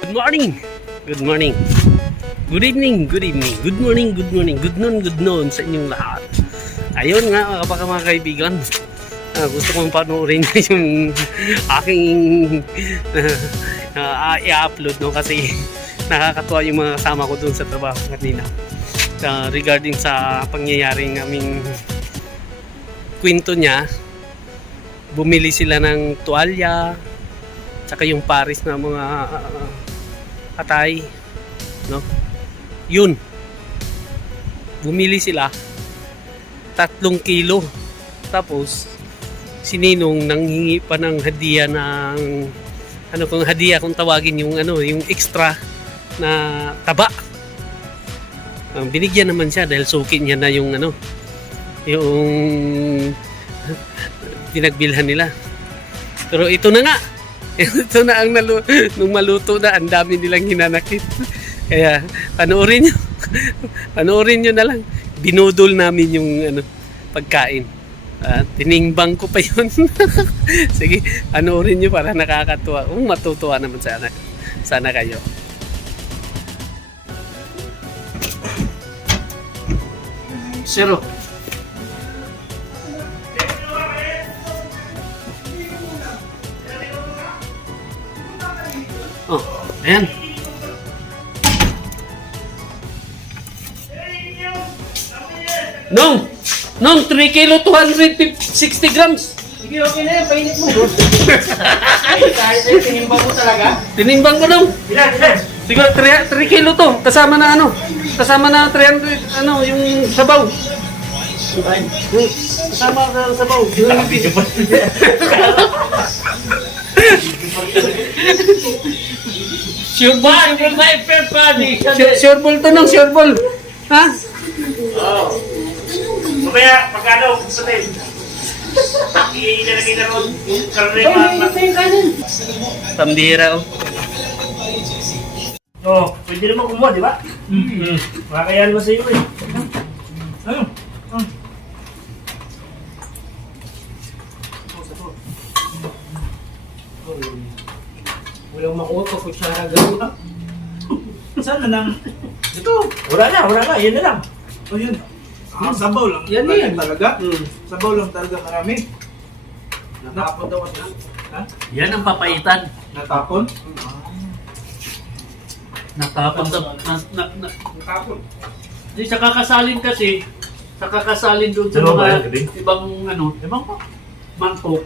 Good morning! Good morning! Good evening! Good evening! Good morning! Good morning! Good noon sa inyong lahat. Ayun nga mga kaibigan, gusto kong panoorin yung aking i-upload no, kasi nakakatuwa yung mga kasama ko dun sa trabaho kanina regarding sa pangyayaring aming kwento niya. Bumili sila ng tuwalya tsaka yung paris na mga atay, no? Yun, bumili sila 3 kilo, tapos si Ninong nanghingi pa ng hadiah ng kung hadiah kung tawagin yung yung extra na taba. Binigyan naman siya dahil suki niya na yung yung pinagbilhan nila. Pero ito na nga, ito na ang nung maluto na, ang dami nilang hinanakit. Kaya panoorin nyo na lang. Binudol namin yung pagkain. Tinimbang ko pa yun. Sige, panoorin nyo para nakakatuwa. Matutuwa naman sana kayo. Zero. Oh, ayan. Nong, 3 kilo 260 grams. Sige, okay na yan. Painit mo. Kahit tinimbang mo talaga. Tinimbang ko nung. Ilan? Siguro 3 kilo to. Kasama na Kasama na 300, yung sabaw. Kasama sa sabaw. Video pa. Sureball to nung, sureball. Ha? Oo. So kaya, pagkano, gusto din. Ilalagay na ron. Karne Pambira, oh. Oo, pwede naman kumuha, di ba? Makakayaan mo sa iyo eh. Walang makuha pa kutsara gawin. Saan na lang? Ito. Wala na. Yan na lang. Oh, yun. Sabaw lang. Yan Wala yan. talaga. Sabaw lang talaga marami. Natapon daw at ha? Yan ang papaitan. Natapon? Natapon Natapon. Di sa kakasalin kasi, doon sa Dalawa ba mga yan, gabi? ibang mangkok.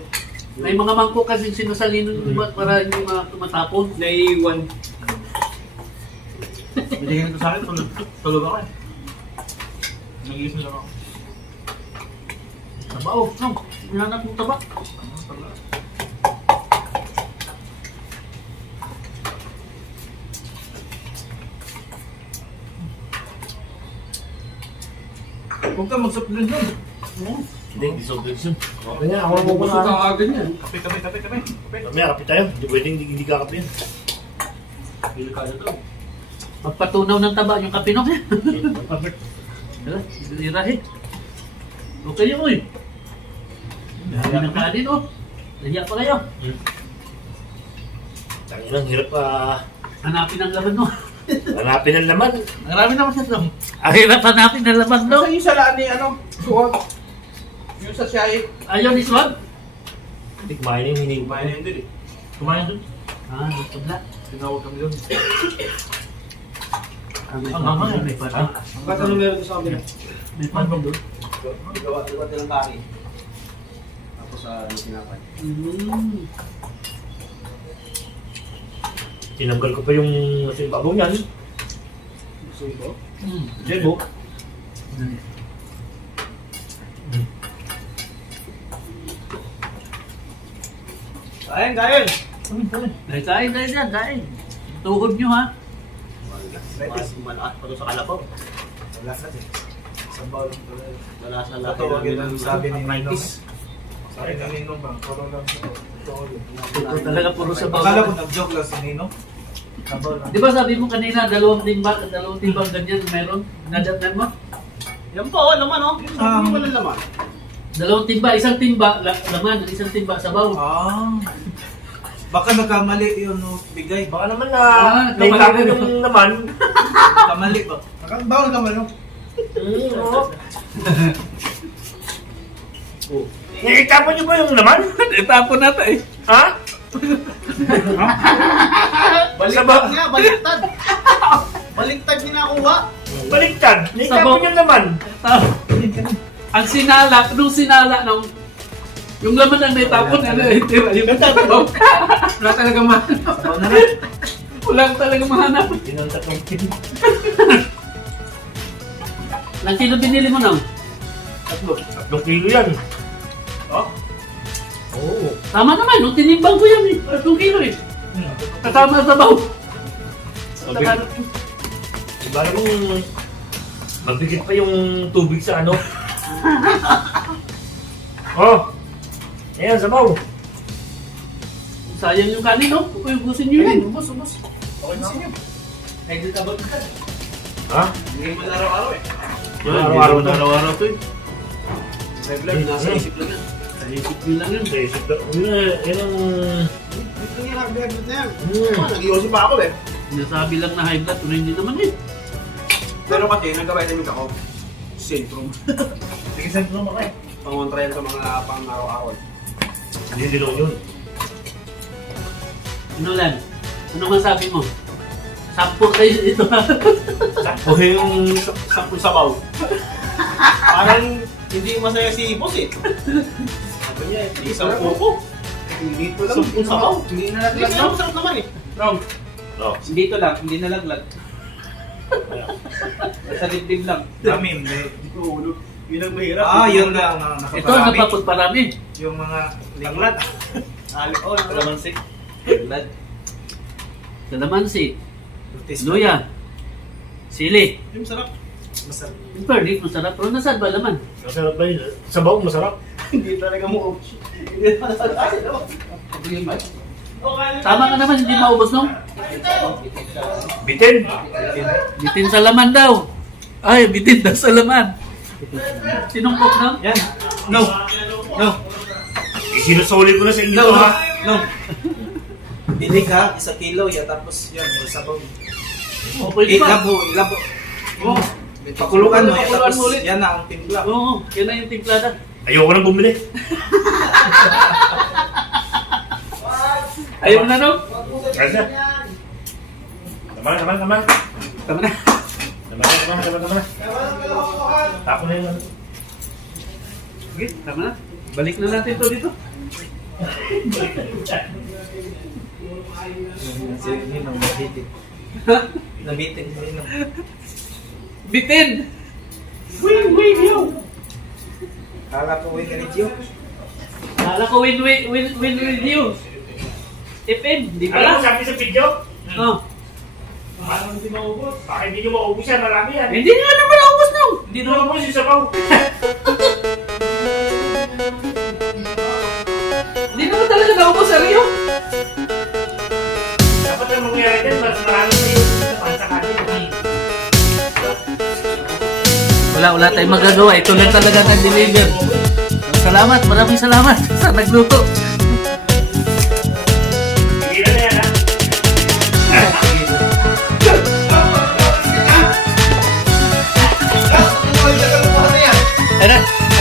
May mga mangkok kasi sinasalin para hindi matapon. Naiwan. Binigyan ko sa akin. Tulog ako eh. Nag-iisip lang ako. Taba, oh. No, hinahanap mong taba. Huwag ka mag-supplement nun. Hindi soft drinks yun. Okay na, ako mo Gusto ka agad yan. Kape. Mamaya, kape tayo. Hindi pwedeng hindi kakape yan. Delikado to. Magpatunaw ng taba yung kape, no? Irahin. Okay yun, uy. Dami ng kanin, oh. Nahiya pa kayo. Tangi lang, hirap pa. Hanapin ang laman, no? Hanapin ang laman. Marami naman siya, no? Ang hirap hanapin ang laman, no? Saan yung salaan ni suwag? Yung sa siyahe. Ayaw ni Swag? Hindi, kumain yung hinig. Kumain na yun din eh. Kumain doon. Gusto na. Tinawag kami doon. May parang. Ba't ano meron doon sa kabila? May parang doon. Gawa nilang kaki. Tapos sa sinapay. Tinanggal ko pa yung bago niyan. Gusto ito? Jebo. Kain! Kain dyan, kain. Tuhod nyo, ha? Malakas pa to sa kalabaw. Wala ka din. Sabaw lang talaga. Wala sa Ito, wag yun ang sabi ni Ninong. 90s. Sabi ni Ninong ba? Puro lang sa ito. Ito talaga puro sa Akala ko bawah. nag-joke lang si Ninong. Sabaw lang. Di ba sabi mo kanina, 2 timbang ganyan meron? Nadatnan mo? Yan po, naman oh. Ah. Wala laman. 2 timba, 1 timba, laman, 1 timba sabaw. Ah. Baka nagkamali yun, no, bigay. Baka naman na kamali naitapon na. yung naman. Kamali ba? Bawal kamali. Oo. Naitapon niyo ba yung naman? Itapon natin eh. Ha? Baliktad nga, baliktad. Baliktad ginakuha. Baliktad. Naitapon yung naman. Ang sinala, yung laman ang naitapon, ano eh, tira, yung tatapon. Wala talaga mahanap. Sabaw na rin. Wala talaga mahanap. Yun ang tatlong kilo. Ilang kilo binili mo nang? Tatlong kilo yan. Oh? Oo. Tama naman, nung tinimbang ko yan eh. 2 kilo eh. Kasama sa baw. Diba naman, magbigit pa yung tubig sa ano? Oh! Ayan, sabaw. Sayang yung kanin, no? Ubusin nyo yan. Ubus. Okay na ako. Exit about ka. Ha? Hindi mo na araw-araw eh. Araw-araw na. Araw-araw to eh. May vlog, nasa isip lang yan. Sa isip nyo lang yun. Sa isip na. Yan ang... Ito yung hagdag na yan. Hmm. Nag-iosip pa ako eh. Sinasabi lang na high blood, pero hindi naman eh. Pero kasi, nagka-vitamin ako. Syndrome. Sige, sentro mo kayo. Pangontrayan sa mga pang araw-araw. Hindi dilong yun. Ano lang? Ano masabi mo? Sampo kayo ito ha? O yung sampung sabaw. Parang hindi masaya si boss eh. Sabi niya, isang pupo. Dito lang, sampung sabaw. Hindi nalaglag lang. Sarap naman eh. Wrong. Oh. Dito lang, hindi nalaglag. Sa dibdib lang. Dami, hindi. Yun ang mahirap. Ah, yun lang. Ito, napapot parami. Yung mga linglat. Oh, kalamansi. Linglat. Kalamansi, luya, sili. Yung sarap. Masarap. Yung perdik, masarap. Pero nasaan ba laman? Masarap ba yun? Sabaw, masarap. Hindi talaga mo. Hindi talaga. Tama ka naman, hindi maubos nung. Bitin. Bitin sa laman daw. Ay, bitin daw sa laman. Sinungkok na? Yan. No. No. Isinusolid ko na sa inyo No. ha. No. Dilig ha, 1 kilo ya tapos yan, may sabaw. O, pwede pa. Ilabo. Oo. Pakuluan mo yan Pakuluan tapos mo ulit. yan na ang timpla. Oo, yan na yung timplada. Ayoko nang bumili. Ayaw mo na no? Ayos na. Tama na. Tama na. Tama na. Tapon na yun. Okay, tama na. Balik na natin to dito. Nabitin mo rin. Bitin! Win yo! Kala ko win ka ni Gio. Kala ko win with you. FM, di Alam mo ba? sabi sa video? Oh. Paano hindi maubos? Bakit hindi nyo maubos yan? Marami yan. Hindi nga naman naubos nung. Hindi nyo maubos yung sabaw. Hindi naman talaga naubos, seryo. Dapat ang mangyari dyan, mas marami na yung sa kanin. Wala tayong magagawa. Ito lang talaga nag-deliver. Salamat, maraming salamat sa nagluto. Sige na yan ha.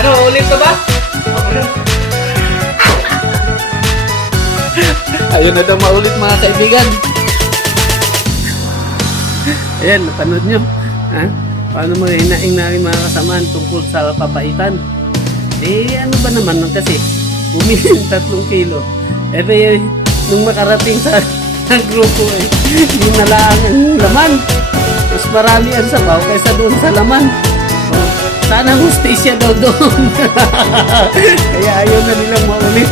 Ano, ulit ka ba? Ayun na daw maulit mga kaibigan. Ayan, napanood nyo. Ha? Paano mo hinaing namin mga kasamaan tungkol sa papaitan? Ano ba naman nun kasi? Bumili ng 3 kilo. Nung makarating sa grupo yung nalaang ang laman. Mas marami ang sabaw kaysa doon sa laman. Sana hustisya daw doon. Kaya ayaw na nilang maulit.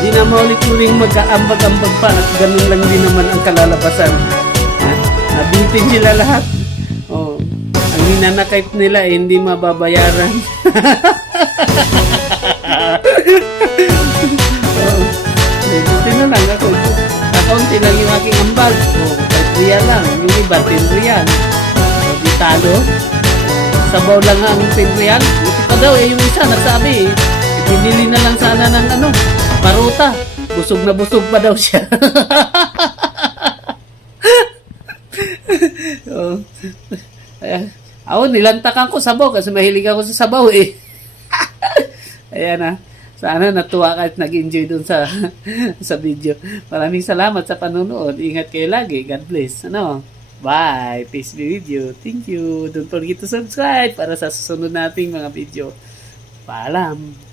Hindi na maulit-uling magkaambag-ambag pa at ganun lang din naman ang kalalabasan. Ha? Nabitin sila lahat. Oh, ang hinanakit nila hindi mababayaran. Buti na lang ako. Kaunti lang yung aking ambag. Oh, 5 real lang. Yung iba 10 real. O, di talo. Sabaw lang ang 10 real. Buti pa daw yung isa nagsabi binili na lang sana ng paruta. Busog na busog pa daw siya. Oh. Ako, nilantakan ko sabaw kasi mahilig ako sa sabaw eh. Ayan na. Sana natuwa ka at nag-enjoy dun sa sa video. Maraming salamat sa panonood. Ingat kayo lagi. God bless. Ano? Bye. Peace be with you. Thank you. Don't forget to subscribe para sa susunod nating mga video. Paalam.